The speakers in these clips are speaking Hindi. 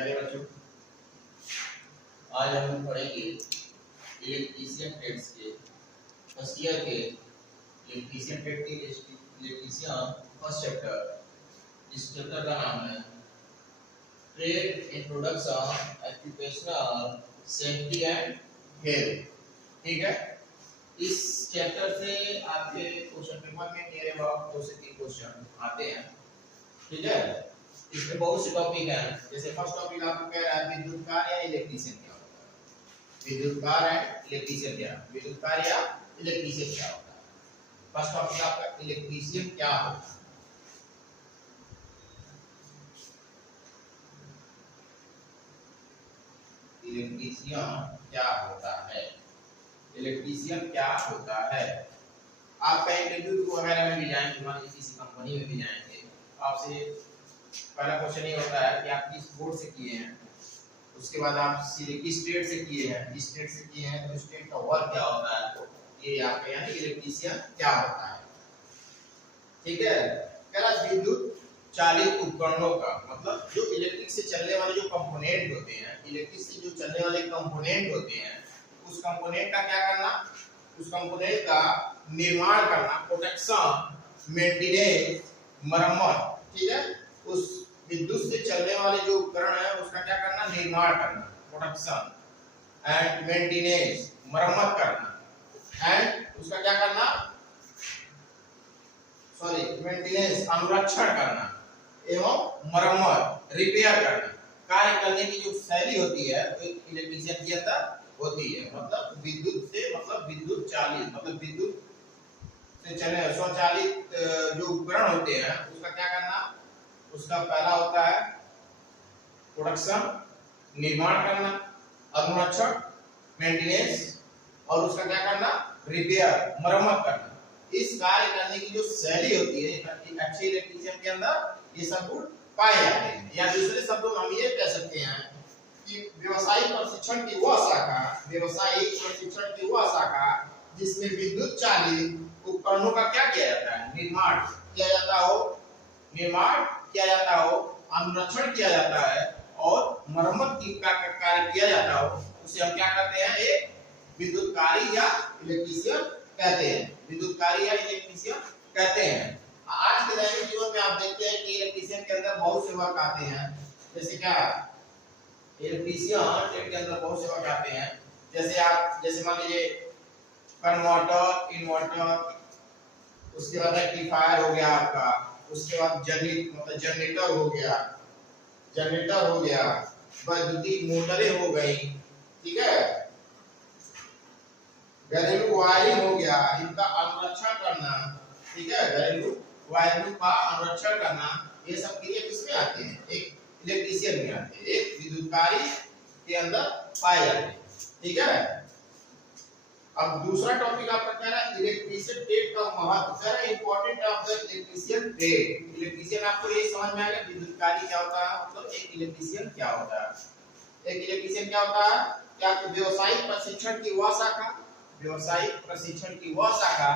प्यारे बच्चों, आज हम पढ़ेंगे इलेक्ट्रीशियन ट्रेड्स के फर्स्ट ईयर के इलेक्ट्रीशियन ट्रेड के इलेक्ट्रीशियन फर्स्ट चैप्टर। इस चैप्टर का नाम है trade in products of occupational safety and health. ठीक है, इस चैप्टर से आपके क्वेश्चन पेपर में नियर अबाउट 2 से 3 क्वेश्चन आते हैं। ठीक है, इसमें बहुत से टॉपिक हैं। जैसे फर्स्ट टॉपिक आपको कह रहा है विद्युत कार या इलेक्ट्रीशियन क्या होता है। विद्युत कार एंड इलेक्ट्रीशियन क्या, विद्युत कार या इलेक्ट्रीशियन क्या होता है। फर्स्ट टॉपिक आपका इलेक्ट्रीशियन क्या होता है। इलेक्ट्रीशियन क्या होता है, इलेक्ट्रीशियन क्या होता है। आप कहीं इंटरव्यू वगैरह में भी जाएंगे, मान लीजिए किसी कंपनी में भी जाएंगे, आपसे पहला क्वेश्चन ये होता है कि आप किस बोर्ड से किए हैं, उसके बाद आप सीधे किस स्टेट से किए हैं, स्टेट से किए हैं तो स्टेट का वर्क क्या होता है, ये आपके यानी इलेक्ट्रीशियन क्या होता है। ठीक है, कह रहा विद्युत चालित उपकरणों का मतलब जो इलेक्ट्रिक से चलने वाले जो कंपोनेंट होते हैं, इलेक्ट्रिक से जो चलने वाले कंपोनेंट होते हैं, उस कंपोनेंट का क्या करना, उस कंपोनेंट का निर्माण करना, प्रोटेक्शन, मेंटेनेंस, मरम्मत। ठीक है, उस विद्युत से चलने वाले जो उपकरण है उसका क्या करना, निर्माण करना, प्रोडक्शन एंड मेंटेनेंस, मरम्मत करना, एंड उसका क्या करना, मेंटेनेंस, अनुरक्षण करना एवं मरम्मत, रिपेयर करना, कार्य करने की जो शैली होती है वो इलेक्ट्रीशियन के अंदर होती है। मतलब विद्युत से मतलब विद्युत चालित मतलब विद्युत से चलने स्वचालित जो उपकरण होते हैं उसका क्या करना, उसका पहला होता है प्रोडक्शन, निर्माण करना, अनुरक्षण, मेंटेनेंस, और उसका क्या करना, रिपेयर, मरम्मत करना। इस कार्य करने की जो शैली होती है अच्छे इलेक्ट्रीशियन के अंदर ये सब गुण पाए जाते हैं। या दूसरे शब्दों में हम ये कह सकते हैं कि व्यावसायिक प्रशिक्षण की वह शाखा, व्यावसायिक प्रशिक्षण की वह शाखा जिसमें विद्युत चालित उपकरणों का क्या किया जाता है, निर्माण किया जाता हो, निर्माण किया जाता हो, अनुरक्षण किया जाता है और मरम्मत की कार्य किया जाता हो, उसे हम क्या कहते हैं, एक विद्युतकारी या इलेक्ट्रीशियन कहते हैं। विद्युतकारी या इलेक्ट्रीशियन कहते हैं। आज के दैनिक जीवन में आप देखते हैं कि इलेक्ट्रीशियन के अंदर बहुत से वर्क आते हैं। जैसे क्या, इलेक्ट्रीशियन के अंदर बहुत से वर्क आते हैं। जैसे मान लीजिए कन्वर्टर, इन्वर्टर, उसके बाद रेक्टिफायर हो गया आपका, उसके बाद जनरेटर हो गया, वैद्युतिक मोटरें हो गई। ठीक है, घरेलू वायरिंग हो गया, इनका अनुरक्षण करना। ठीक है, घरेलू वायरिंग का अनुरक्षण करना, ये सब क्रिया किसमें आते हैं, एक इलेक्ट्रीशियन में आते हैं, एक विद्युतकारी के अंदर पाए जाते हैं। ठीक है, अब दूसरा टॉपिक आपका कह रहा है इलेक्ट्रीशियन ट्रेड का महत्व, कह रहा है important of the electrician trade. Electrician आपको ये समझ में आ गया, विद्युतकारी क्या होता है, मतलब एक इलेक्ट्रीशियन क्या होता है। एक इलेक्ट्रीशियन क्या होता है, क्या व्यावसायिक प्रशिक्षण की वह शाखा, व्यावसायिक प्रशिक्षण की वह शाखा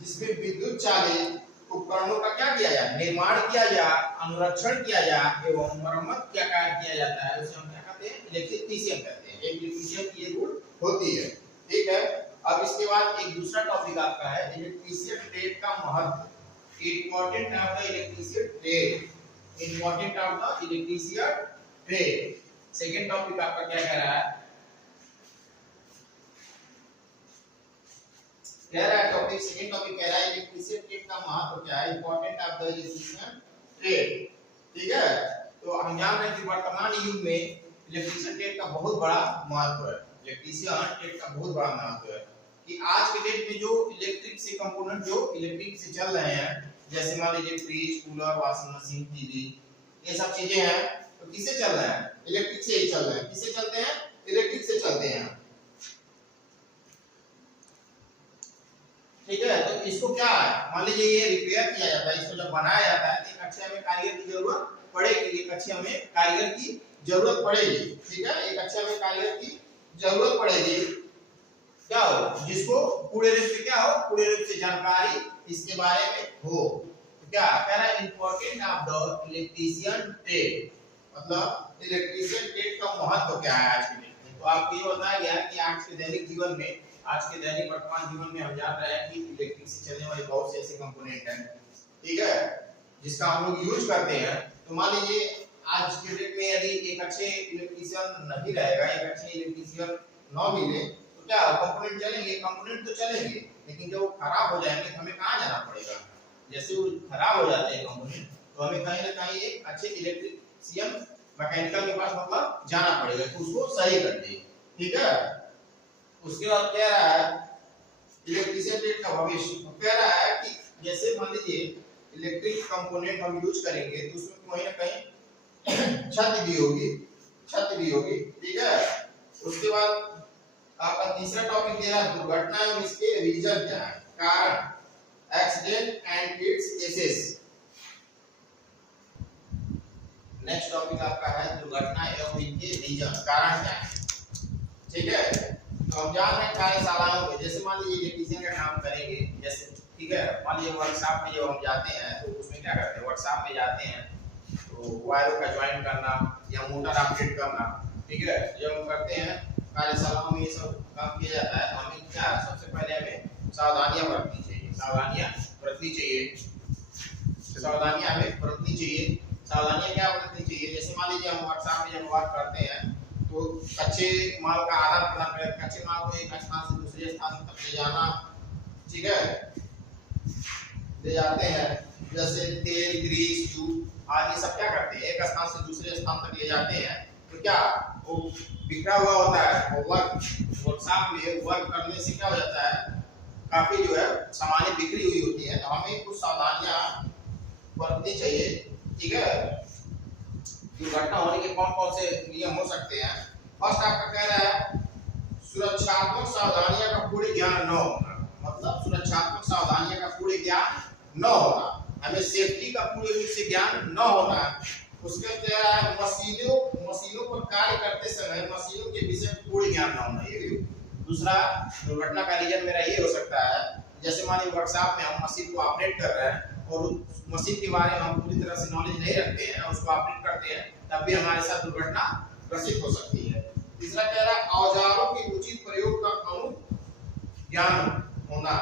जिसमें विद्युत चालित उपकरणों का क्या किया जाए, निर्माण किया जाए, अनुरक्षण किया जाए एवं मरम्मत क्या कार्य किया जाता है, उसे हम क्या कहते हैं, इलेक्ट्रीशियन कहते हैं। एक इलेक्ट्रीशियन की ये गुण होती है। ठीक है, अब इसके बाद एक दूसरा टॉपिक आपका है इलेक्ट्रीशियन ट्रेड का महत्व, important of the electrician trade, important of the electrician trade. Second topic आपका क्या कह रहा है, कह रहा है टॉपिक, सेकंड टॉपिक कह रहा है इलेक्ट्रीशियन ट्रेड का महत्व क्या है, important of the electrician trade. ठीक है, तो हम जान रहे हैं कि वर्तमान युग में इलेक्ट्रीशियन ट्रेड का बहुत बड़ा महत्व है। इलेक्ट्रीशियन ट्रेड का बहुत बड़ा महत्व है कि आज के डेट में जो इलेक्ट्रिक से कंपोनेंट जो इलेक्ट्रिक से चल रहे हैं, जैसे मान लीजिए fridge, cooler, washing machine, TV, ये सब चीजें हैं, तो किससे चल रहे हैं, इलेक्ट्रिक से ही चल रहे हैं। किससे चलते हैं, इलेक्ट्रिक से चलते हैं। ठीक है, तो इसको क्या है, मान लीजिए ये रिपेयर किया जाता है, इसको जब बनाया जाता है तो एक अच्छे हमें कारीगर की जरूरत पड़ेगी, एक अच्छे हमें कारीगर की जरूरत पड़ेगी। ठीक है, एक अच्छे हमें कारीगर की जरूरत पड़ेगी, क्या हो, जिसको पूरे रूप से क्या हो, पूरे रूप से जानकारी इसके बारे में हो। क्या कह रहा है, important of the electrician trade, मतलब इलेक्ट्रीशियन ट्रेड का महत्व क्या है आज के डेट में। तो आपको ये बताया गया है कि आज के दैनिक जीवन में, आज के दैनिक वर्तमान जीवन में हम जान रहे हैं कि इलेक्ट्रिक से चलने वाले बहुत से ऐसे कंपोनेंट हैं, ठीक है, जिसका हम लोग यूज करते हैं। तो मान लीजिए आज के डेट में यदि एक अच्छे इलेक्ट्रीशियन नहीं रहेगा, एक अच्छे इलेक्ट्रीशियन न मिले, तो क्या कंपोनेंट चलेंगे? कंपोनेंट तो चलेंगे, लेकिन जब वो खराब हो जाएंगे तो हमें कहाँ जाना पड़ेगा? जैसे वो खराब हो जाते हैं कंपोनेंट, तो हमें कहीं ना कहीं एक अच्छे इलेक्ट्रीशियन मैकेनिकल के पास मतलब जाना पड़ेगा तो उसको सही कर दे, ठीक है। उसके बाद कह रहा है इलेक्ट्रीशियन ट्रेड का भविष्य, तो कह रहा है कि जैसे मान लीजिए इलेक्ट्रिक कंपोनेंट हम यूज करेंगे तो उसमें कहीं ना कहीं क्षति भी होगी, ठीक है। उसके बाद आपका तीसरा टॉपिक दे रहा है दुर्घटना एवं इसके रीजन क्या है, कारण, accident and it's cases. Next topic आपका है दुर्घटना एवं इनके रीजन, कारण क्या है, ठीक है। तो हम जान रहे हैं कार्यशालाओं में, जैसे मान लीजिए इलेक्ट्रीशियन का काम करेंगे, जैसे ठीक है, मान लीजिए वर्कशॉप में जब हम जाते हैं तो उसमें क्या करते हैं, वर्कशॉप में जाते हैं तो वायरों का ज्वाइन करना या मोटर अपडेट करना, ठीक है, जब हम करते हैं कार्यशालाओं में ये सब काम किया जाता है। तो हमें क्या, सबसे पहले हमें सावधानियां बरतनी चाहिए, सावधानियां बरतनी चाहिए। सावधानियां क्या बरतनी चाहिए? जैसे मान लीजिए हम वर्कशॉप में जब वर्क करते हैं तो कच्चे माल का आदान प्रदान करें, कच्चे माल को एक स्थान से दूसरे स्थान तक ले जाना, ठीक है, ले जाते हैं, जैसे तेल, ग्रीस, जूट आदि सब क्या करते हैं, एक स्थान से दूसरे स्थान तक ले जाते हैं। तो क्या वो बिखरा हुआ होता है, और वर्कशॉप में वर्क करने से क्या हो जाता है, काफी जो है सामानें बिखरी हुई होती है। तो हमें कुछ सावधानियां बरतनी चाहिए, ठीक है। दुर्घटना होने के कौन कौन से नियम हो सकते हैं? फर्स्ट आपका कह रहा है सुरक्षात्मक सावधानियां का पूरे ज्ञान न होना, मतलब सुरक्षात्मक सावधानियां का पूरे ज्ञान न होना, हमें सेफ्टी का पूरे रूप से ज्ञान न होना। उसके कह रहा है मशीनों पर कार्य करते समय मशीनों के विषय में पूरे ज्ञान न होना, ये भी। दूसरा दुर्घटना का रीजन मेरा ये हो सकता है, जैसे मान लीजिए वर्कशॉप में हम मशीन को ऑपरेट कर रहे हैं और उस मशीन के बारे में हम पूरी तरह से नॉलेज नहीं रखते हैं, उसको ऑपरेट करते हैं, तब भी हमारे साथ दुर्घटना ग्रसित हो सकती है। तीसरा कह रहा है औजारों के उचित प्रयोग का ज्ञान होना,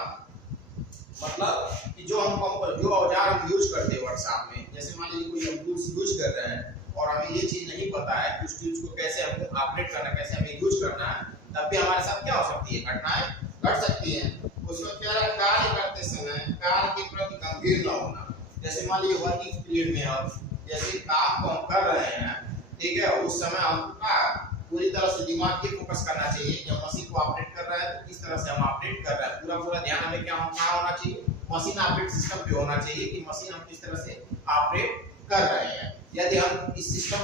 मतलब कि जो औजार हम यूज करते हैं वर्कशॉप में, जैसे मान लीजिए कोई हम टूल्स यूज कर रहे हैं और हमें ये चीज नहीं पता है कि उस टूल्स को कैसे हमको ऑपरेट करना, कैसे हमें यूज करना है, तब भी हमारे साथ क्या हो सकती है, घटनाएं घट सकती हैं। उसमें क्या है, कार्य करते समय कार्य के प्रति गंभीर न होना, जैसे मान लीजिए वर्किंग पीरियड में हम जैसे काम को हम कर रहे हैं, ठीक है, उस समय हमको पूरी तरह से दिमाग ये फोकस करना चाहिए कि हम मशीन को ऑपरेट कर रहे हैं तो किस तरह से हम ऑपरेट कर रहे हैं, पूरा ध्यान हमें क्या होना चाहिए, मशीन ऑपरेट सिस्टम पे होना चाहिए कि मशीन हम किस तरह से ऑपरेट कर रहे हैं। यदि हम इस सिस्टम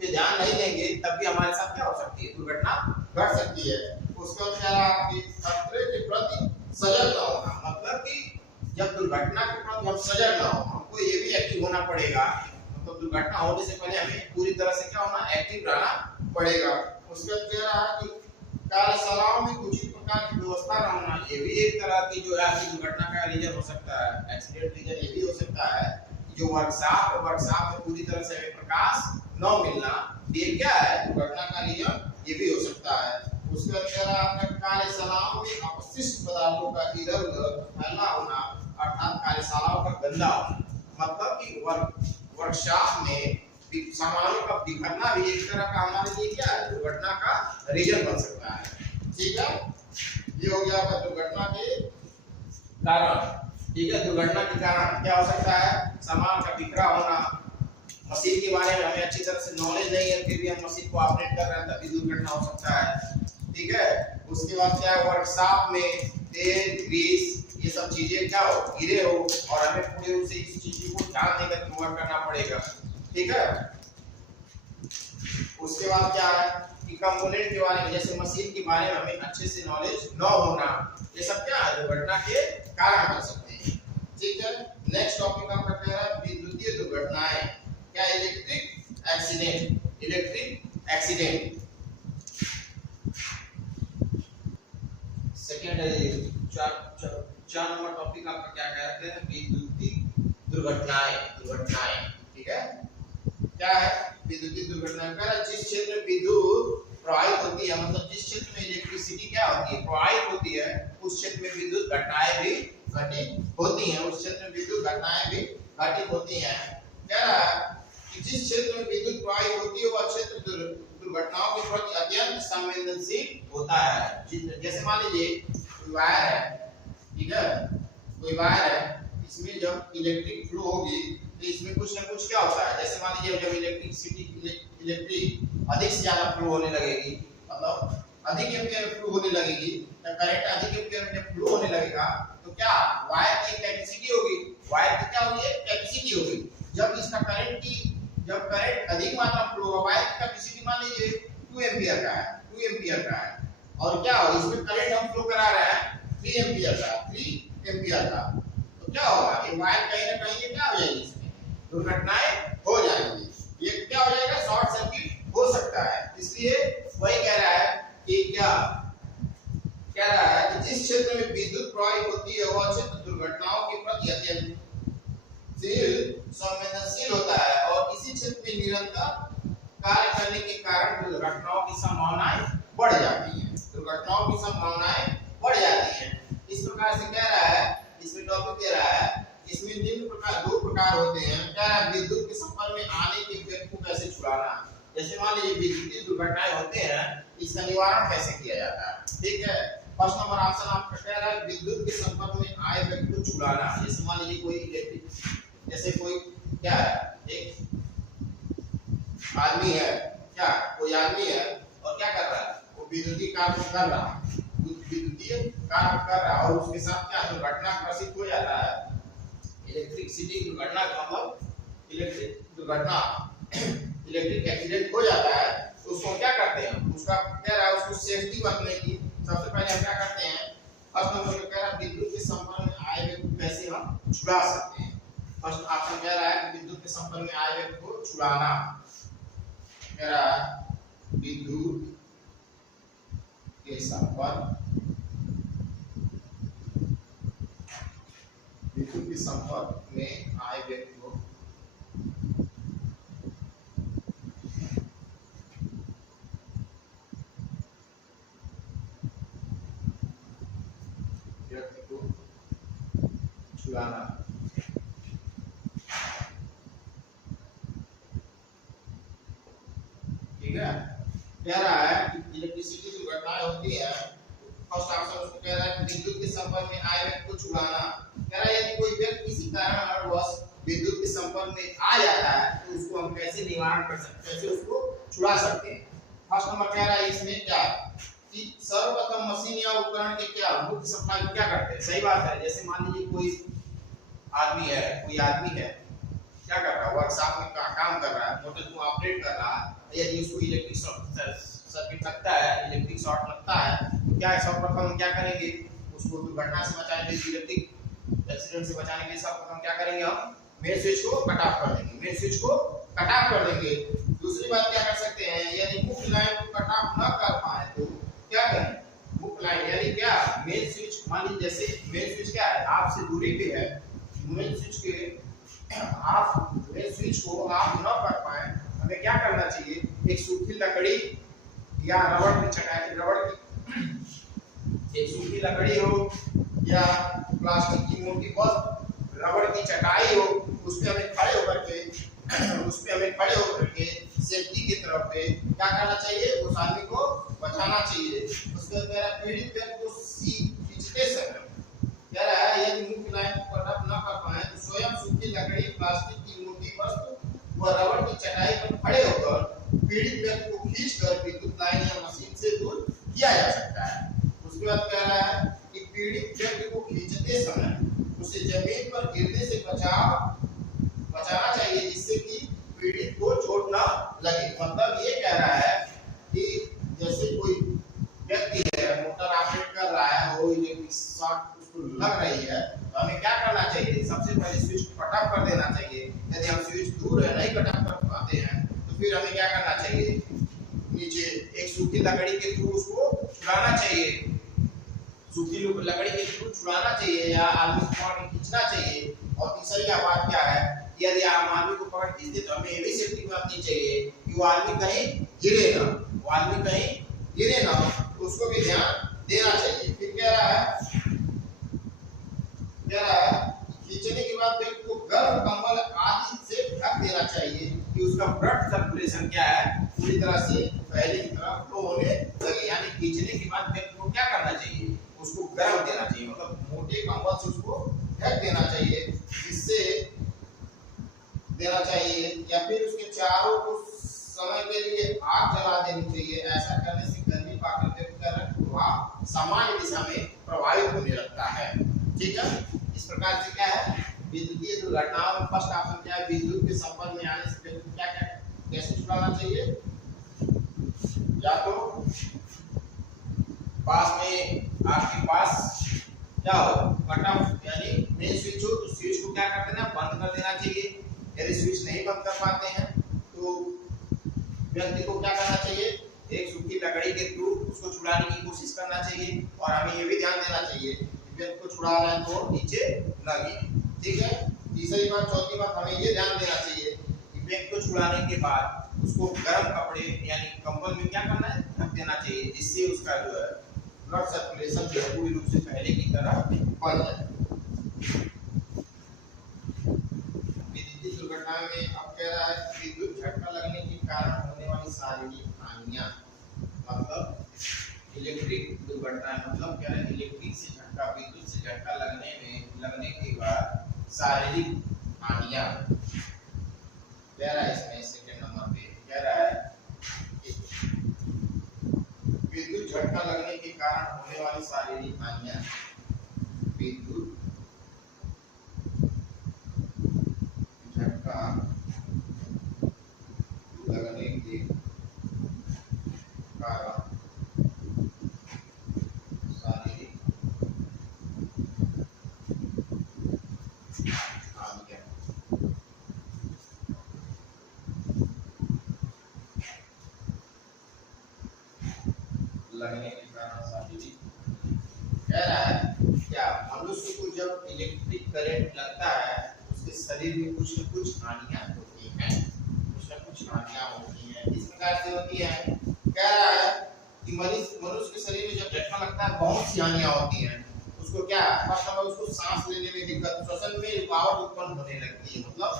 पे ध्यान नहीं देंगे तब भी हमारे साथ क्या हो सकती है, दुर्घटना घट सकती है। उसका क्या रहा कि खतरे के प्रति सजग न होना, मतलब कि जब दुर्घटना के प्रति हम सजग न हो, हमको ये भी एक्टिव होना पड़ेगा, मतलब दुर्घटना होने से पहले हमें पूरी तरह से क्या होना, एक्टिव रहना पड़ेगा। उसके बाद कह रहा है कि कार्यशालाओं में कुछ प्रकार की व्यवस्था न होना, ये भी एक तरह की जो है दुर्घटना का रीजन हो सकता है, एक्सीडेंट रीजन ये भी हो सकता है। जो वर्कशॉप में पूरी तरह से हमें प्रकाश न मिलना, ये क्या है, दुर्घटना का रीजन ये भी हो सकता है। उसके बाद कह रहा है कार्यशालाओं में अपशिष्ट पदार्थों का इधर उधर फैला होना, अर्थात कार्यशालाओं का गंदा होना, मतलब कि वर्कशॉप में सामानों का बिखरना भी एक तरह का हमारे लिए क्या है, दुर्घटना का रीजन बन सकता है, ठीक है। ये हो गया आपका दुर्घटना के कारण, ठीक है। दुर्घटना के कारण क्या हो सकता है, सामान का बिखरा होना, मशीन के बारे में हमें अच्छी तरह से नॉलेज नहीं है फिर भी हम मशीन को ऑपरेट कर रहे हैं तभी दुर्घटना हो सकता है, ठीक है। उसके बाद क्या है, वर्कशॉप में तेल, ग्रीस ये सब चीजें क्या हो, गिरे हो और हमें पूरे रूप से इस चीज को ध्यान देकर वर्क करना पड़ेगा, ठीक है। उसके बाद क्या है कि कंपोनेंट के बारे में, जैसे मशीन के बारे में हमें अच्छे से नॉलेज न होना, ये सब क्या है, दुर्घटना के कारण बन सकते हैं, ठीक है। नेक्स्ट टॉपिक आपका क्या है, विद्युतीय दुर्घटनाएं, क्या, इलेक्ट्रिक एक्सीडेंट। सेकंड है 4 नंबर टॉपिक आपका क्या कहते हैं, विद्युतीय दुर्घटनाएं दुर्घटनाएं ठीक है। क्या है विद्युतीय दुर्घटनाएं? जिस क्षेत्र में विद्युत प्रवाहित होती है, मतलब जिस क्षेत्र में इलेक्ट्रिसिटी क्या होती है, प्रवाहित होती है, उस क्षेत्र में विद्युत घटनाएं भी घटित होती हैं। उस क्षेत्र में विद्युत घटनाएं भी घटित होती हैं। कह रहा है कि जिस क्षेत्र में विद्युत प्रवाहित होती है वह क्षेत्र दुर्घटनाओं के प्रति अत्यंत संवेदनशील होता है। जैसे मान लीजिए कोई वायर है, ठीक है, कोई वायर है, इसमें जब इलेक्ट्रिक फ्लो होगी तो इसमें कुछ ना कुछ क्या होता है। जैसे मान लीजिए जब इलेक्ट्रिक अधिक से ज्यादा फ्लो होने लगेगी, मतलब अधिक एम्पीयर में फ्लो होने लगेगी, या करंट अधिक एम्पीयर में जब फ्लो होने लगेगा तो क्या वायर की कैपेसिटी होगी, वायर की क्या होगी, कैपेसिटी होगी। जब करंट अधिक मात्रा में फ्लो होगा, वायर की कैपेसिटी मान लीजिए 2 एम्पीयर का है, 2 एम्पीयर का है, और क्या होगा इसमें करंट हम फ्लो करा रहे हैं 3 एम्पीयर का, तो क्या होगा, ये वायर कहीं ना कहीं ये क्या हो जाएगी, इसमें दुर्घटनाएं हो जाएंगी। ये क्या हो जाएगा, शॉर्ट सर्किट हो सकता है। इसलिए वही कह रहा है कि क्या कह रहा है कि जिस क्षेत्र में विद्युत प्रवाहित होती है वह क्षेत्र दुर्घटनाओं के प्रति अत्यंत संवेदनशील होता है, और इसी क्षेत्र में निरंतर कार्य करने के कारण दुर्घटनाओं की संभावनाएं बढ़ जाती हैं, दुर्घटनाओं की संभावनाएं बढ़ जाती हैं। इस प्रकार से कह रहा है, इसमें टॉपिक दे रहा है, इसमें दो प्रकार होते हैं। क्या है, विद्युत के संपर्क में आने के व्यक्ति को कैसे छुड़ाना। जैसे मान लीजिए विद्युतीय दुर्घटनाएं होते हैं, इसका निवारण कैसे किया जाता है, ठीक है। फर्स्ट नंबर ऑप्शन आपका कह रहा है विद्युत के संपर्क में आए व्यक्ति को छुड़ाना। जैसे मान लीजिए कोई इलेक्ट्रिक, जैसे कोई क्या है, एक आदमी है, क्या कोई आदमी है और क्या कर रहा है, वो विद्युतीय कार्य कर रहा है, और उसके साथ क्या दुर्घटना ग्रसित हो जाता है, इलेक्ट्रिसिटी दुर्घटना का मतलब इलेक्ट्रिक दुर्घटना, इलेक्ट्रिक एक्सीडेंट हो जाता है, तो उसको क्या करते हैं, उसका कह रहा है उसको सेफ्टी बरतने की सबसे पहले हम क्या करते हैं, फर्स्ट नंबर पे कह रहा है विद्युत के संपर्क में आए व्यक्ति को कैसे हम छुड़ा सकते हैं। फर्स्ट ऑप्शन कह रहा है विद्युत के संपर्क में आए व्यक्ति को छुड़ाना, कह रहा है विद्युत के संपर्क में आए व्यक्ति को छुड़ाना। ठीक है, कह रहा है कि इलेक्ट्रिसिटी दुर्घटनाएं होती है, फर्स्ट ऑप्शन उसको कह रहा है विद्युत के संपर्क में आए व्यक्ति को छुड़ाना। कह रहा है यदि कोई व्यक्ति किसी कारणवश विद्युत के संपर्क में आ जाता है तो उसको हम कैसे निवारण कर सकते हैं, कैसे उसको छुड़ा सकते हैं। फर्स्ट नंबर कह रहा है इसमें क्या कि सर्वप्रथम मशीन या उपकरण के क्या मुख्य सप्लाई क्या करते हैं। सही बात है, जैसे मान लीजिए कोई आदमी है क्या कर रहा है, वर्कशॉप में काम कर रहा है, मोटर को ऑपरेट कर रहा है, यदि उसको इलेक्ट्रिक सर्किट लगता है, इलेक्ट्रिक शॉर्ट लगता है, तो क्या है सर्वप्रथम हम क्या करेंगे, उसको दुर्घटना से बचाने के लिए, इलेक्ट्रिक एक्सीडेंट से बचाने के लिए सर्वप्रथम क्या करेंगे, हम मेन स्विच को कट ऑफ कर देंगे, दूसरी बात क्या कर सकते हैं, यदि मुख्य लाइन को कट ऑफ न कर पाए तो क्या करें, मुख्य लाइन यानी क्या मेन स्विच, मान लीजिए जैसे मेन स्विच क्या है आपसे दूरी पे है, मेन स्विच को आप न कर पाए, हमें क्या करना चाहिए, एक सूखी लकड़ी या रबड़ की एक सूखी लकड़ी हो या प्लास्टिक की मोटी वस्तु, रबड़ की चटाई हो, उस पे हमें खड़े होकर के सेफ्टी की तरफ पे क्या करना चाहिए, उस आदमी को बचाना चाहिए। उसके बाद मेरा पीड़ित व्यक्ति को खींचते समय कह रहा है यदि मुख्य लाइन को कट ऑफ न कर पाए तो स्वयं सूखी लकड़ी, प्लास्टिक की मोटी वस्तु व रबड़ की चटाई पर खड़े होकर पीड़ित व्यक्ति को खींचकर विद्युत लाइन या मशीन से दूर किया जा सकता है। उसके बाद कह रहा है कि पीड़ित व्यक्ति को खींचते समय उसे जमीन पर गिरने से बचाना चाहिए, जिससे कि पीड़ित को चोट न लगे। मतलब ये कह रहा है कि जैसे कोई व्यक्ति है मोटर ऑपरेट कर रहा है, वो इलेक्ट्रिक शॉर्ट उसको लग रही है, तो हमें क्या करना चाहिए, सबसे पहले स्विच को कट ऑफ कर देना चाहिए। यदि हम स्विच दूर है नहीं कट ऑफ कर पाते हैं तो फिर हमें क्या करना चाहिए, नीचे एक सूखी लकड़ी के थ्रू उसको छुड़ाना चाहिए, सूखी लकड़ी के थ्रू छुड़ाना चाहिए या आदमी को खींचना चाहिए, और तीसरी बात क्या है, यदि आप आदमी को पकड़ खींचते तो हमें ये भी सेफ्टी बरतनी चाहिए कि वो आदमी कहीं गिरे ना, वो आदमी कहीं गिरे ना, तो उसको भी ध्यान देना चाहिए। फिर कह रहा है खींचने के बाद व्यक्ति को गर्म कंबल आदि से ढक देना चाहिए कि उसका ब्लड सर्कुलेशन क्या है, पूरी तरह से पहले की तरह फ्लो होने लगे। यानी खींचने के बाद व्यक्ति को क्या करना चाहिए, उसको गर्म देना चाहिए, मतलब मोटे कंबल से उसको ढक देना चाहिए, जिससे देना चाहिए, या फिर उसके चारों कुछ समय के लिए आग जला देनी चाहिए। ऐसा करने से गर्मी पाकर व्यक्ति का रक्त प्रवाह सामान्य दिशा में प्रभावित होने लगता है। ठीक है, इस प्रकार से क्या है, विद्युतीय दुर्घटनाओं में फर्स्ट ऑप्शन क्या है, विद्युत के संपर्क में आने से व्यक्ति क्या क्या कैसे छुड़ाना चाहिए, या तो पास में आपके पास क्या हो कट ऑफ यानी मेन स्विच हो तो स्विच को क्या कर देना, बंद कर देना चाहिए। यदि स्विच नहीं बंद कर पाते हैं तो व्यक्ति को क्या करना चाहिए, एक सूखी लकड़ी के थ्रू उसको छुड़ाने की कोशिश करना चाहिए। और हमें ये भी ध्यान देना चाहिए कि व्यक्ति को छुड़ा रहे हैं तो नीचे न गिरे। ठीक है, तीसरी बात, चौथी बात हमें ये ध्यान देना चाहिए कि व्यक्ति को छुड़ाने के बाद उसको गर्म कपड़े यानी कंबल में क्या करना है, ढक देना चाहिए, जिससे उसका जो है ब्लड सर्कुलेशन जो है पूरी रूप से पहले की तरह बन जाए। विद्युतीय दुर्घटना में अब कह रहा है विद्युत झटका लगने के कारण होने वाली शारीरिक हानियां, मतलब इलेक्ट्रिक दुर्घटना मतलब कह रहे हैं इलेक्ट्रिक से झटका, विद्युत से झटका लगने के बाद शारीरिक हानियां कह रहा है। इसमें सेकंड नंबर पे कह रहा है विद्युत झटका लगने के कारण होने वाली शारीरिक हानियां, विद्युत झटका लगने के कारण शारीरिक हानियां, लगने के कारण शारीरिक, कह रहा है क्या मनुष्य को जब इलेक्ट्रिक करंट लगता है उसके शरीर में कुछ न कुछ हानियां होती हैं, कुछ न कुछ हानियां होती हैं। इस प्रकार से होती है, कह रहा है कि मनुष्य के शरीर में जब झटका लगता है बहुत सी हानियां होती हैं। उसको क्या, फर्स्ट ऑफ ऑल उसको सांस लेने में दिक्कत, श्वसन में रुकावट उत्पन्न होने लगती है, मतलब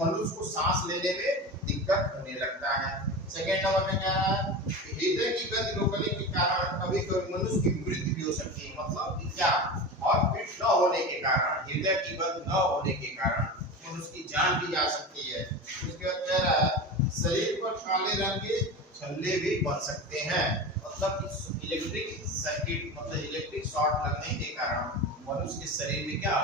मनुष्य को सांस लेने में दिक्कत होने लगता है। सेकेंड नंबर में कह रहा है हृदय की गति रोकने के कारण कभी कभी मनुष्य की मृत्यु भी हो सकती है, मतलब कि क्या हार्ट बीट न होने के कारण, हृदय की गति न होने के कारण मनुष्य की जान भी जा सकती है। उसके बाद कह रहा है शरीर पर काले रंग के छल्ले भी बन सकते हैं, मतलब इलेक्ट्रिक सर्किट मतलब इलेक्ट्रिक शॉर्ट लगने के कारण मनुष्य के शरीर में क्या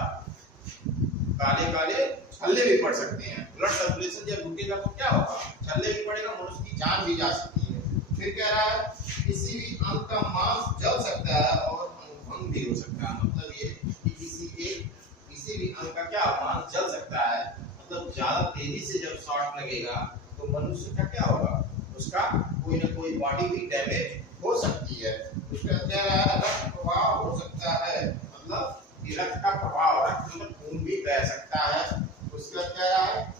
काले काले छल्ले भी पड़ सकते हैं। ब्लड सर्कुलेशन जब रुकेगा तो क्या होगा, छल्ले भी पड़ेगा, मनुष्य की जान भी जा सकती है। फिर कह रहा है किसी भी अंग का मांस जल सकता है और भंग भी हो सकता है, मतलब ये कि किसी भी अंग का क्या मांस जल सकता है, मतलब ज्यादा तेजी से जब शॉट लगेगा तो मनुष्य का क्या होगा, उसका कोई ना कोई बॉडी भी डैमेज हो सकती है। उसका कह रहा है रक्त प्रवाह हो सकता है, मतलब रक्त का प्रवाह रक्त में खून भी बह सकता है। उसके बाद कह रहा है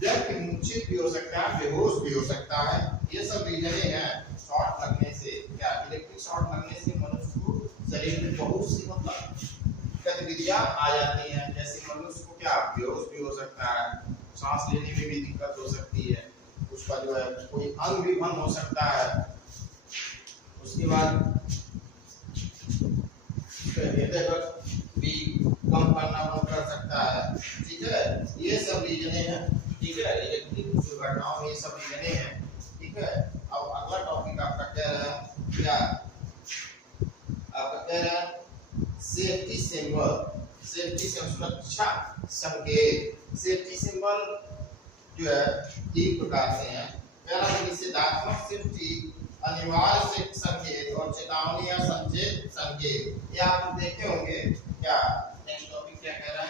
व्यक्ति मूर्छित भी हो सकता है, बेहोश भी हो सकता है। ये सब रीजनें हैं शॉट लगने से, क्या इलेक्ट्रिक शॉट लगने से मनुष्य को शरीर में बहुत सी मतलब गतिविधियां आ जाती हैं, जैसे मनुष्य को क्या बेहोश भी हो सकता है, सांस लेने में भी दिक्कत हो सकती है, उसका जो है कोई अंग भी भंग हो सकता है। उसके बाद हृदय भी कम करना बंद कर सकता है। ठीक है, ये सब रीजनें हैं। ठीक है, इलेक्ट्रिक दुर्घटनाओं में ये सब रीजनें हैं। ठीक है, अब अगला टॉपिक आपका कह रहा है क्या, आपका कह रहा है सेफ्टी सिंबल, सेफ्टी सिंबल सुरक्षा संकेत। सेफ्टी सिंबल जो है तीन प्रकार से हैं। पहला निषेधात्मक सेफ्टी, अनिवार्य संकेत और चेतावनी या संचेत संकेत, ये आप देखे होंगे। क्या नेक्स्ट टॉपिक क्या कह रहा है,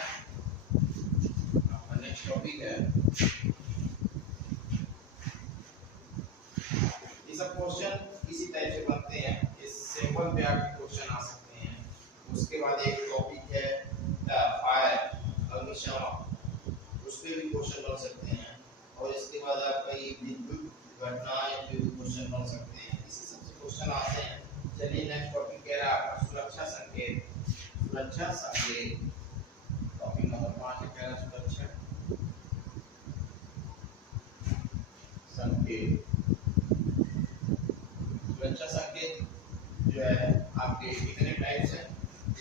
आपका नेक्स्ट टॉपिक है ये सब क्वेश्चन इसी टाइप से बनते हैं, इस सिंबल पे आपके क्वेश्चन आ सकते हैं। उसके बाद एक टॉपिक है फायर, अग्निशमन, उस पे भी क्वेश्चन बन सकते हैं। और इसके बाद आपका ये विद्युत घटना या फिर क्वेश्चन बन सकते हैं, इसी सबसे क्वेश्चन आते हैं। चलिए नेक्स्ट टॉपिक कह रहा है आपका सुरक्षा संकेत। सुरक्षा संकेत टॉपिक नंबर 5 कह रहा है सुरक्षा संकेत। सुरक्षा संकेत जो है आपके कितने टाइप्स हैं,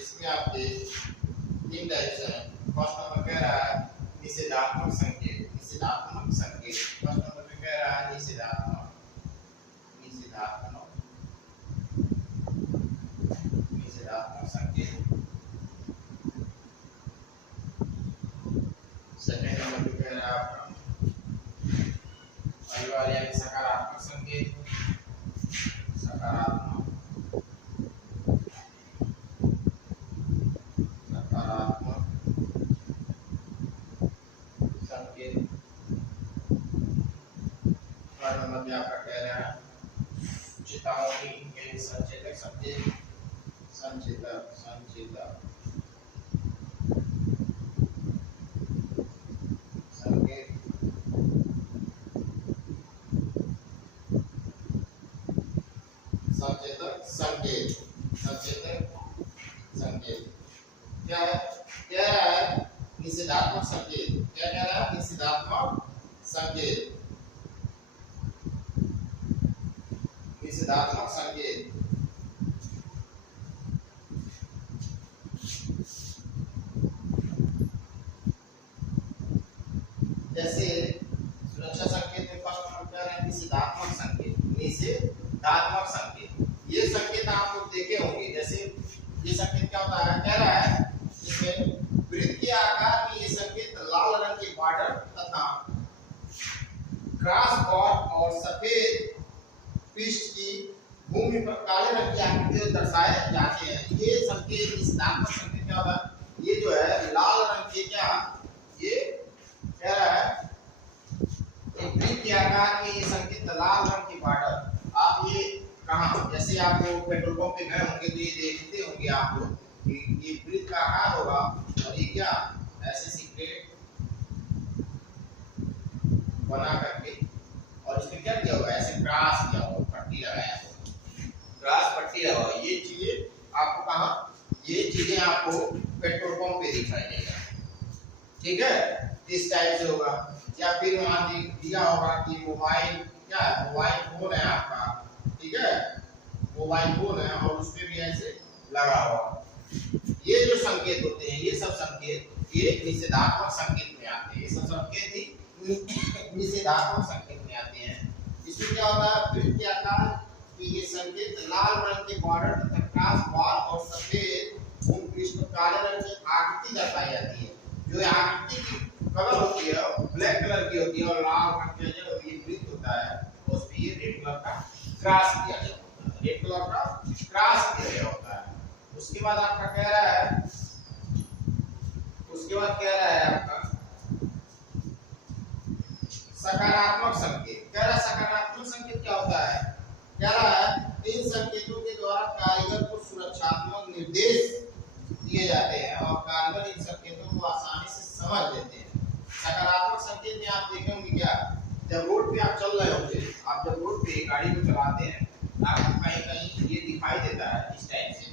इसमें आपके 3 टाइप्स हैं। फर्स्ट नंबर कह रहा है निषेधात्मक संकेत। निषेधात्मक संकेत फर्स्ट नंबर पे कह रहा है निषेधात्मक संकेत। सेकंड नंबर पे कह रहा है आपका अनिवार्य यानी सकारात्मक संकेत। सकारात्मक संकेत। थर्ड नंबर पे आपका कह रहा है चेतावनी यानी संचेतक संकेत। संचेतक संकेत। संचेतक संकेत। संचेतक संकेत क्या है? क्या है? निषेधात्मक संकेत। क्या कह रहा है? निषेधात्मक संकेत। निषेधात्मक संकेत जैसे सुरक्षा संकेत में फर्स्ट नंबर क्या है? निषेधात्मक संकेत। निषेधात्मक संकेत ये संकेत आप लोग देखे होंगे। जैसे ये संकेत क्या होता है? कह रहा है इसमें वृत्त के आकार में ये संकेत लाल रंग के बॉर्डर तथा क्रॉस बार और सफेद पृष्ठ की भूमि पर काले रंग की आकृति दर्शाए जाते हैं। ये संकेत निषेधात्मक संकेत क्या होता है? ये जो है लाल रंग के क्या ये कह रहा है एक वृत्त के आकार में ये संकेत लाल रंग के बॉर्डर। आप ये कहां जैसे आप लोग पेट्रोल पंप पे गए होंगे तो ये देखते होंगे आप लोग कि ये वृत्त का आकार होगा और ये क्या ऐसे सीक्रेट बना करके और इसमें क्या किया होगा? ऐसे क्रॉस किया होगा, पट्टी लगाया होगा, क्रॉस पट्टी लगा होगा। ये चीजें आपको कहां ये चीजें आपको पेट्रोल पंप पे दिखाई देगा। ठीक है, इस टाइप से होगा। या फिर वहां दिया होगा कि मोबाइल क्या है? मोबाइल फोन है आपका, ठीक है, मोबाइल फोन है और उस पे भी ऐसे लगा हुआ। ये जो संकेत होते हैं ये सब संकेत ये निषेधात्मक संकेत में आते हैं। ये सब संकेत ही निषेधात्मक संकेत में आते हैं। इसमें क्या होता है? वृत्त के आकार की ये संकेत लाल रंग के बॉर्डर तथा क्रॉस बार और सफेद भूमि पृष्ठ पर काले रंग की आकृति दर्शाई जाती है। जो आकृति की कलर होती है ब्लैक कलर की होती है और लाल रंग का जो ये वृत्त होता है उस पे ये रेड कलर का क्रॉस किया गया होता है। रेड कलर का क्रॉस किया गया होता है। उसके बाद आपका कह रहा है आपका सकारात्मक संकेत। कह रहा है सकारात्मक संकेत क्या होता है? कह रहा है इन संकेतों के द्वारा कारीगर को सुरक्षात्मक निर्देश दिए जाते हैं और कारीगर इन संकेतों को आसानी से समझ लेते हैं। सकारात्मक संकेत में आप देखे होंगे क्या? जब रोड पे आप चल रहे होंगे, आप जब रोड पे गाड़ी को चलाते हैं आपको कहीं कहीं ये दिखाई देता है इस टाइप से,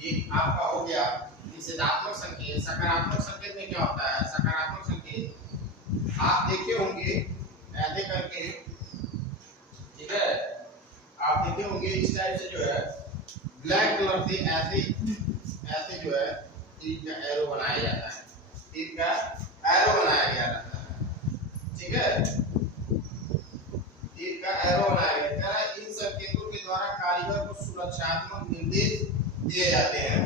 ये आपका हो गया निषेधात्मक संकेत। सकारात्मक संकेत में क्या होता है? सकारात्मक संकेत आप देखे होंगे ऐसे करके, ठीक है, आप देखे होंगे इस टाइप से जो है ब्लैक कलर से ऐसे जो है तीर का एरो बनाया जाता है। तीर का एरो बनाया गया रहता है, ठीक है, तीर का एरो बनाया गया। इन संकेतों के द्वारा कारीगर को सुरक्षात्मक निर्देश दिए जाते हैं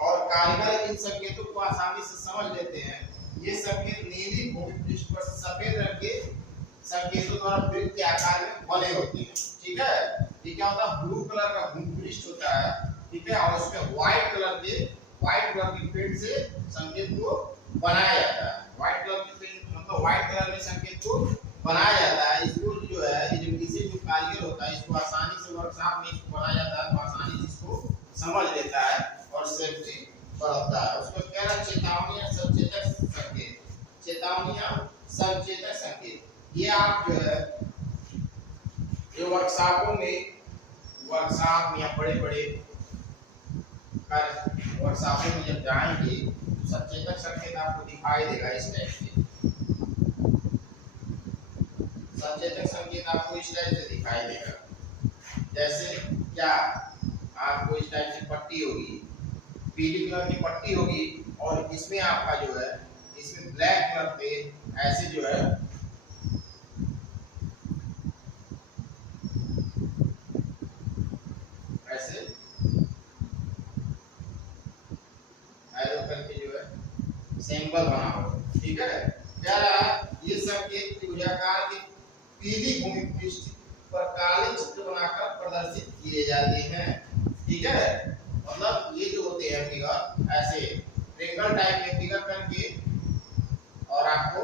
और कारीगर इन संकेतों को आसानी से समझ लेते हैं। ये संकेत नीली भूमि पृष्ठ पर सफेद रंग के संकेतों द्वारा वृत्त के आकार में बने होते हैं। ठीक है, ये क्या होता है? ब्लू कलर का भूमि पृष्ठ होता है, ठीक है, और उसमें व्हाइट कलर की पेंट से संकेत को बनाया जाता है। व्हाइट कलर की पेंट मतलब व्हाइट कलर में संकेत को बनाया जाता है। इसको जो है इसे जो कारीगर होता है इसको आसानी से वर्कशॉप में इसको बनाया जाता है तो आसानी से इसको समझ लेता है और सेफ्टी बढ़ता है। उसको चेतावनी या संचेतक संकेत, चेतावनी या संचेतक संकेत, ये आप जो है ये वर्कशॉपों में, वर्कशॉप या बड़े बड़े वर्कशॉपों में जब जाएंगे तो संचेतक संकेत आपको दिखाई देगा इस टाइप से। संचेतक संकेत आपको इस टाइप से दिखाई देगा, जैसे क्या आपको इस टाइप से पट्टी होगी, पीली कलर की पट्टी होगी और इसमें आपका जो है इसमें ब्लैक कलर पे ऐसे जो है ऐसे एरो करके जो है सिंबल बना हो, ठीक है। क्या रहा ये संकेत त्रिभुजाकार की पीली भूमि पृष्ठ पर काले चित्र बनाकर प्रदर्शित किए जाते हैं, ठीक है। मतलब ये जो होते हैं फिगर ऐसे ट्रायंगल टाइप में फिगर करके और आपको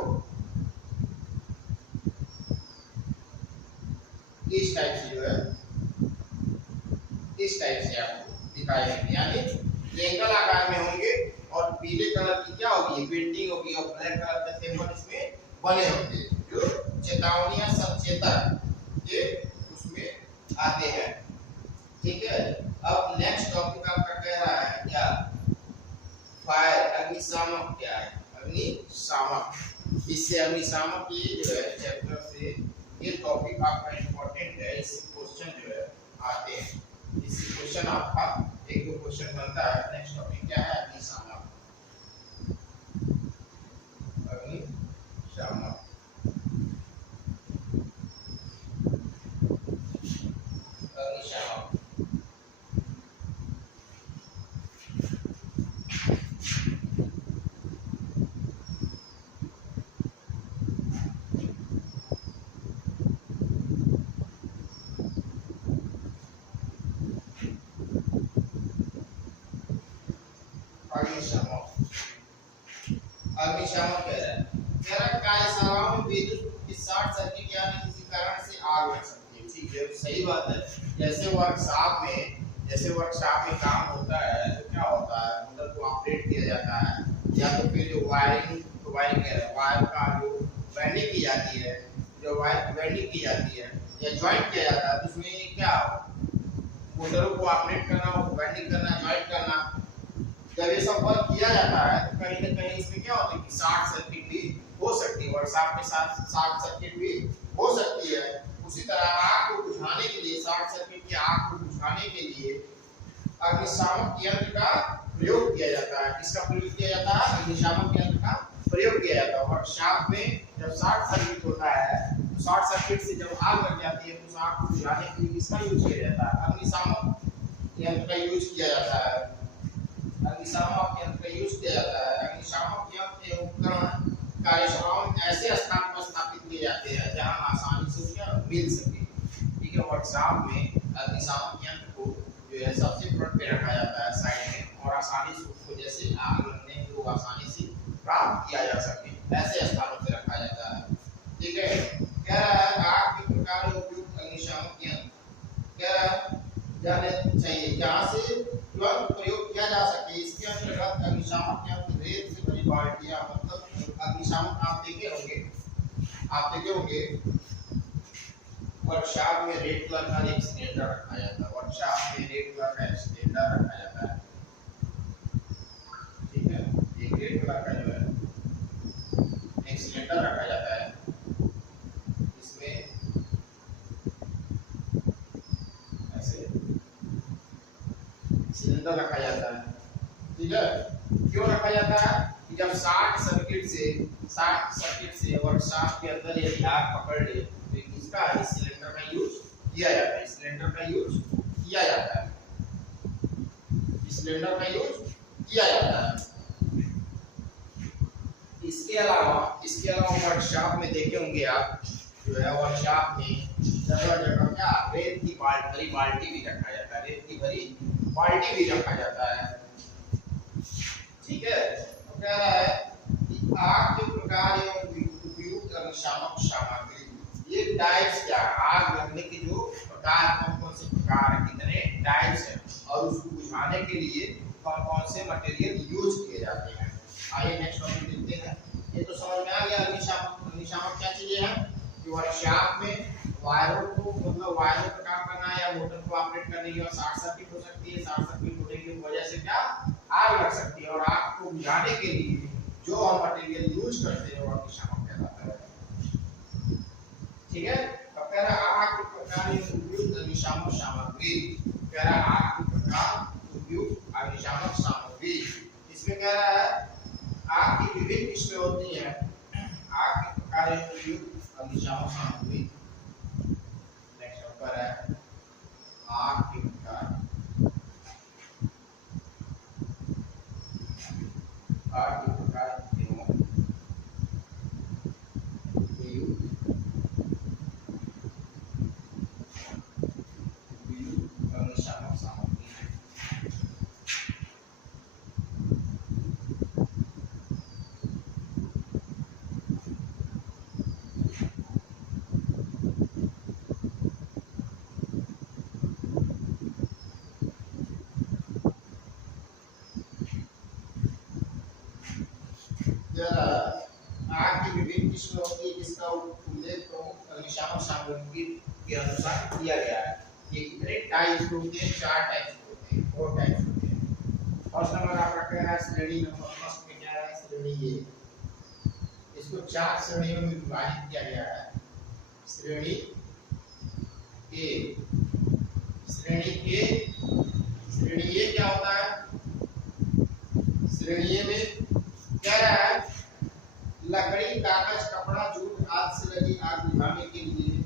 इस टाइप से जो है इस टाइप से आपको दिखाई देंगे, यानी ट्रायंगल आकार में होंगे और पीले कलर की क्या होगी पेंटिंग होगी और ब्लैक कलर के सिंबल इसमें बने होंगे जो चेतावनी या संचेतक ये उसमें आते हैं, ठीक है। अब नेक्स्ट टॉपिक आपका कह रहा है क्या फायर, अग्निशामक क्या है, अग्निशामक। इससे अग्निशामक की जो है चैप्टर से ये टॉपिक आपका इंपॉर्टेंट है, इससे क्वेश्चन जो है आते हैं, इससे क्वेश्चन आपका एक दो क्वेश्चन बनता है। नेक्स्ट टॉपिक क्या है अग्निशामक, अग्निशामक। अग्निशामक कह रहा है कार्यशालाओं में विद्युत की शॉर्ट सर्किट यानी किसी कारण से आग लग सकती है, ठीक है सही बात है। जैसे वर्कशॉप में काम होता है तो क्या होता है मोटर को ऑपरेट किया जाता है या तो फिर जो वायरिंग वायर का जो वेल्डिंग की जाती है, जो वायर वेल्डिंग की जाती है या जॉइंट किया जाता है तो उसमें क्या मोटरों को ऑपरेट करना, वेल्डिंग करना, जॉइंट करना, जब ये सब वर्क किया जाता है तो कहीं न कहीं इसमें क्या होता है कि शॉर्ट सर्किट भी हो सकती है, वर्कशॉप के साथ शॉर्ट सर्किट भी हो सकती है। उसी तरह आग को बुझाने के लिए, शॉर्ट सर्किट की आग को बुझाने के लिए अग्निशामक यंत्र का प्रयोग किया जाता है। किसका प्रयोग किया जाता है? अग्निशामक यंत्र का प्रयोग किया जाता है। वर्कशॉप में जब शॉर्ट सर्किट होता है तो शॉर्ट सर्किट से जब आग लग जाती है तो उस आग को बुझाने के लिए किसका यूज किया जाता है? अग्निशामक यंत्र का यूज किया जाता है। अग्निशामक यंत्र का यूज किया जाता है। अग्निशामक यंत्र एवं उपकरण कार्यशालाओं में ऐसे स्थान पर स्थापित किए जाते हैं जहां आसानी से उसका मिल सके, ठीक है। वर्कशॉप में अग्निशामक यंत्र को जो है सबसे फ्रंट पे रखा जाता है साइड में, और आसानी से उसको जैसे आग लगने को आसानी से प्राप्त किया जा सके ऐसे स्थानों पे रखा जाता है, ठीक है। कह रहा है आग के प्रकार में उपयुक्त अग्निशामक यंत्र कह रहा है जाने चाहिए जहां से तुरंत प्रयोग किया जा सके। इसके अंतर्गत अग्निशामक यंत्र रेत से भरी बाल्टियां, मतलब अग्निशामक आप देखे होंगे वर्कशॉप में रेड कलर का एक सिलेंडर रखा जाता है, वर्कशॉप में रेड कलर का सिलेंडर रखा जाता है, ठीक है। एक रेड कलर का जो है एक सिलेंडर रखा जाता है, इसमें ऐसे सिलेंडर रखा जाता है, ठीक है। क्यों रखा जाता है कि जब शॉर्ट सर्किट से वर्कशॉप के अंदर यदि आग पकड़ ले तो इसका इस सिलेंडर का यूज किया जाता है, इस सिलेंडर का यूज किया जाता है, इस सिलेंडर का यूज किया जाता है। इसके अलावा वर्कशॉप में देखे होंगे आप जो है वर्कशॉप में जगह क्या रेत की भरी बाल्टी भी रखा जाता है, रेत की भरी बाल्टी भी रखा जाता है, ठीक है। तो कह रहा है कि आग के प्रकार एवं उपयुक्त अग्निशामक सामग्री, ये टाइप्स क्या है, आग लगने के जो प्रकार कौन से प्रकार है, कितने टाइप्स हैं और उसको बुझाने के लिए कौन से मटेरियल यूज किए जाते हैं, आइए नेक्स्ट टॉपिक देखते हैं। ये तो समझ में आ गया अग्निशामक क्या चीजें हैं कि वर्कशॉप में वायरों को मतलब वायरों का काम करना है या मोटर को ऑपरेट करने की और शॉर्ट सर्किट हो सकती है। शॉर्ट सर्किट होने की वजह से क्या आग लग सकती है और आग को बुझाने के लिए जो हम मटेरियल यूज करते हैं वो अग्निशामक कहलाता है। ठीक है, अब कह रहा आग के प्रकार उपयुक्त अग्निशामक सामग्री, कह रहा आग के प्रकार उपयुक्त अग्निशामक सामग्री। इसमें कह रहा है आग की विभिन्न किस्में होती हैं। आग के प्रकार उपयुक्त अग्निशामक सामग्री। नेक्स्ट नंबर है आग के प्रकार, आग के प्रकार अग्निशामक सामग्री। आग की विभिन्न किस्में होती है जिसका उल्लेख प्रमुख अग्निशामक सामग्री के अनुसार किया गया है। ये कितने टाइप्स होते हैं? 4 टाइप्स होते हैं, 4 टाइप्स होते हैं। फर्स्ट नंबर आपका क्या है? श्रेणी नंबर फर्स्ट में क्या है? श्रेणी ए। इसको 4 श्रेणियों में विभाजित किया गया है। श्रेणी ए, श्रेणी ए, श्रेणी ए क्या होता है? श्रेणी ए में क्या रहा है? लकड़ी, कागज, कपड़ा, जूट आदि से लगी आग बुझाने के लिए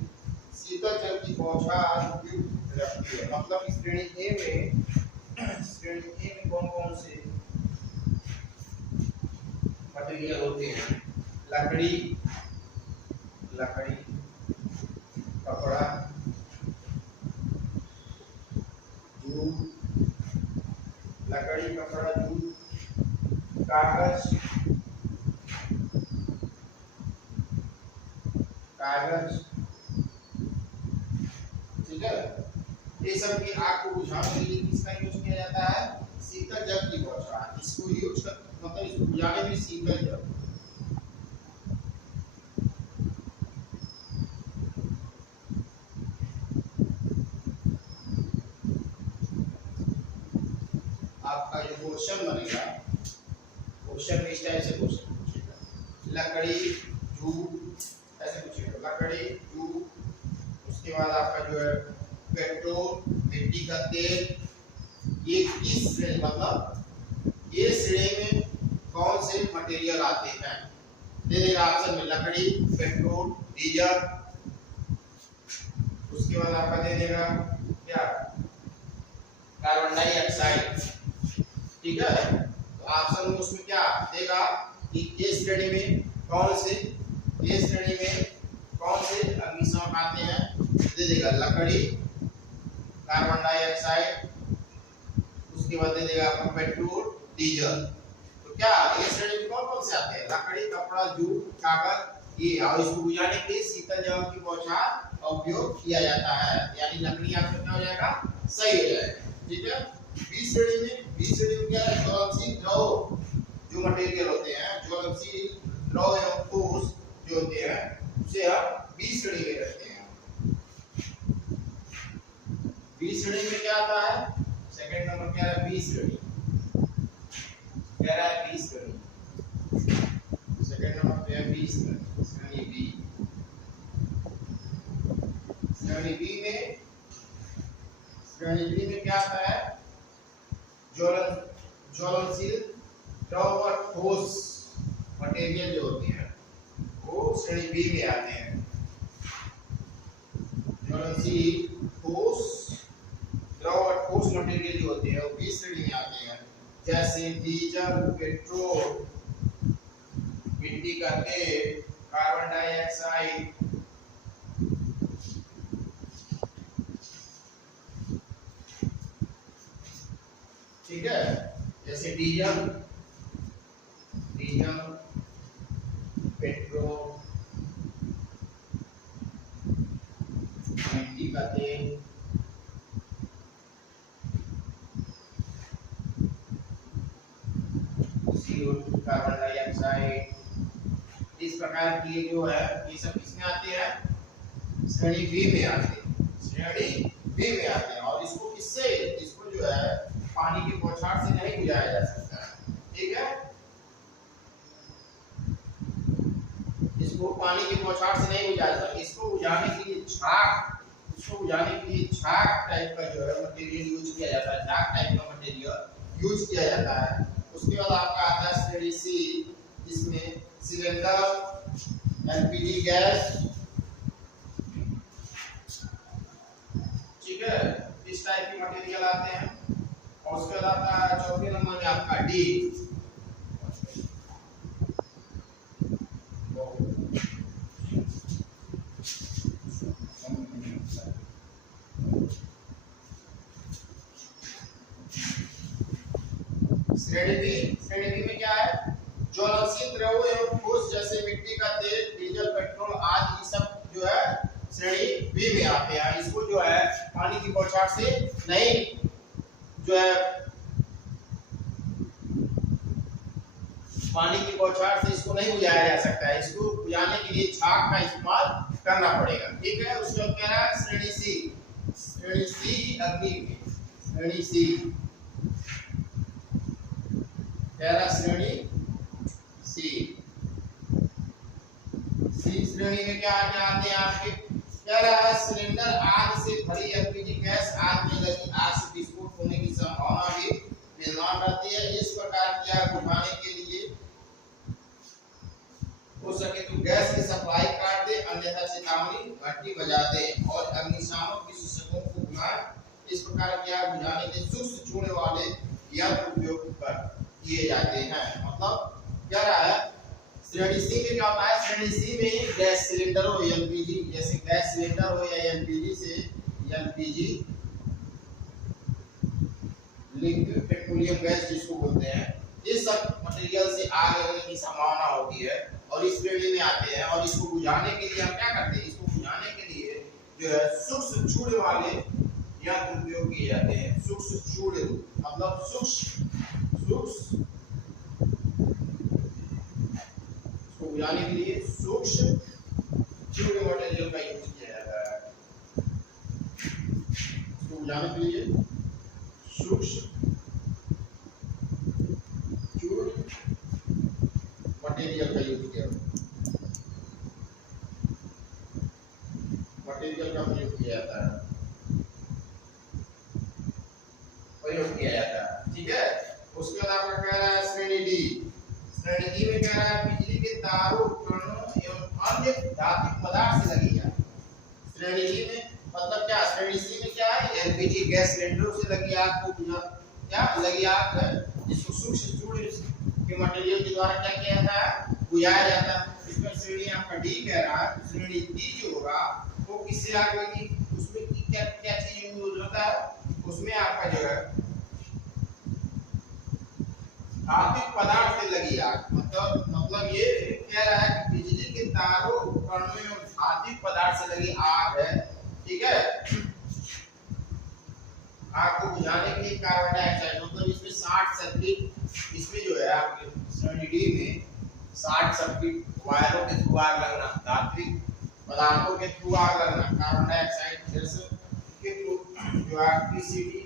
शीतल जल की बौछार उपयुक्त रखती है। मतलब श्रेणी ए में कौन कौन से मटेरियल होते हैं? लकड़ी, कपड़ा, जूट, लकड़ी, कपड़ा, जूट, कागज, ठीक है। ये सब की आग को बुझाने के लिए किसका यूज किया जाता है? शीतल जल की बौछार। इसको यूज कर मतलब इसको बुझाने में शीतल जल। आपका जो क्वेश्चन बनेगा, क्वेश्चन में इस टाइप से क्वेश्चन पूछेगा, लकड़ी, जूट, ऐसे पूछेगा, लकड़ी, जूट, उसके बाद आपका जो है पेट्रोल, मिट्टी का तेल, ये किस श्रेणी मतलब ये श्रेणी में कौन से मटेरियल आते हैं? दे देगा ऑप्शन में लकड़ी, पेट्रोल, डीजल, उसके बाद आपका दे देगा क्या? Carbon dioxide. ठीक है, तो ऑप्शन में उसमें क्या देगा कि ये श्रेणी में कौन से अग्निशामक आते हैं? दे देगा लकड़ी, कार्बन डाइऑक्साइड, उसके बाद दे देगा आपका पेट्रोल, डीजल। तो क्या ये श्रेणी में कौन कौन से आते हैं? लकड़ी, कपड़ा, जूट, कागज, ये। और इसको बुझाने के लिए शीतल जल की बौछार का उपयोग किया जाता है। यानी लकड़ी आपका क्या हो जाएगा? सही हो जाएगा। ठीक है। बी श्रेणी में क्या है? ज्वलनशील द्रव जो मटेरियल होते हैं, ज्वलनशील द्रव एवं ठोस जो होते हैं उसे हम बी श्रेणी में रखते हैं। बी श्रेणी में क्या आता है? सेकंड नंबर क्या है? बी श्रेणी कह रहा है, बी श्रेणी। सेकंड नंबर पे है बी श्रेणी, श्रेणी बी। श्रेणी बी में क्या आता है? ज्वलनशील द्रव और ठोस मटेरियल जो होते हैं वो श्रेणी बी में आते हैं। ज्वलनशील ठोस द्रव और ठोस मटेरियल जो होते हैं वो बी श्रेणी में आते हैं। जैसे डीजल, पेट्रोल, मिट्टी का तेल, कार्बन डाइऑक्साइड, ठीक है। जैसे डीजल, पेट्रोल, मिट्टी का तेल, CO2, कार्बन प्रकार की जो है ये सब किसमें आते हैं, श्रेणी बी में आते हैं, श्रेणी बी में आते हैं। और इसको किससे, इसको जो है पानी की बौछार से नहीं बुझाया जा सकता है, ठीक है, इसको पानी की बौछार से नहीं बुझाया जाता। इसको बुझाने के लिए झाग, इसको बुझाने के लिए झाग टाइप का जो है मटेरियल यूज किया जाता है, झाग टाइप का मटेरियल यूज किया जाता है। उसके बाद आपका आता है श्रेणी सी, इसमें सिलेंडर, एलपीजी गैस, ठीक है, इस टाइप के मटेरियल आते हैं। और उसके बाद आता है चौथे नंबर में आपका डी, श्रेणी बी। श्रेणी बी में क्या है, ज्वलनशील द्रव्यों एवं ठोस जैसे मिट्टी का तेल, डीजल, पेट्रोल आदि सब जो है श्रेणी बी में आते हैं। इसको जो है पानी की बौछार से नहीं जो है पानी की बौछार से इसको नहीं बुझाया जा सकता है, इसको बुझाने के लिए झाग का इस्तेमाल करना पड़ेगा, ठीक है। उसके बाद कह रहा है श्रेणी सी, श्रेणी सी अग्नि में, श्रेणी सी कह रहा श्रेणी सी, सी श्रेणी में क्या आते हैं आपके, कह रहा है सिलेंडर आग से भरी एलपीजी गैस आग में लगी आग से विस्फोट होने की संभावना भी विद्यमान रहती है। इस प्रकार की आग बुझाने के लिए हो सके तो गैस की सप्लाई काट दे, अन्यथा चेतावनी घंटी बजा दे और अग्निशामक विशेषज्ञों को बुलाएं। इस प्रकार की आग बुझाने के सूक्ष्म छूने वाले यंत्र उपयोग किए जाते हैं। मतलब क्या रहा है, श्रेणी सी में क्या होता है, श्रेणी सी में गैस सिलेंडर हो, एलपीजी जैसे गैस सिलेंडर हो या एलपीजी से एलपीजी लिक्विड पेट्रोलियम गैस जिसको बोलते हैं, इस सब मटेरियल से आग लगने की संभावना होती है और इस श्रेणी में आते हैं। और इसको बुझाने के लिए हम क्या करते हैं, इसको बुझाने के लिए जो है सूक्ष्म छूने वाले यंत्र उपयोग किए जाते हैं। सूक्ष्म छूने मतलब सूक्ष्म इसको बुझाने के लिए सूक्ष्म छूने मटेरियल का यूज किया जाता है। इसको बुझाने के लिए सूक्ष्म मटेरियल का यूज किया जाता है, प्रयोग किया जाता है, ठीक है। उसके बाद आपका कह रहा है श्रेणी डी, श्रेणी डी में कह रहा है बिजली के तारों, उपकरणों एवं अन्य धातु पदार्थ से लगी आग। श्रेणी डी में मतलब क्या, श्रेणी सी में क्या है, एलपीजी गैस सिलेंडरों से लगी आग को क्या लगी आग है, जिसको सूक्ष्म चूड़े के मटेरियल के द्वारा क्या किया जाता है, बुझाया जाता है। इसमें श्रेणी आपका डी कह रहा है, श्रेणी डी जो होगा वो किससे आग लगी, उसमें क्या क्या चीज यूज होता है, उसमें आपका जो है धात्विक पदार्थ से लगी आग। मतलब ये कह रहा है कि बिजली के तारों, उपकरणों में धात्विक पदार्थ से लगी आग है, ठीक है। आग को बुझाने के लिए कार्बन डाइऑक्साइड मतलब इसमें 60 सर्किट, इसमें जो है आपके श्रेणी डी में 60 सर्किट वायरों के थ्रू आग लगना, धात्विक पदार्थों के थ्रू आग लगना, कार्बन डाइऑक्साइड गैस के थ्रू जो है पीसीडी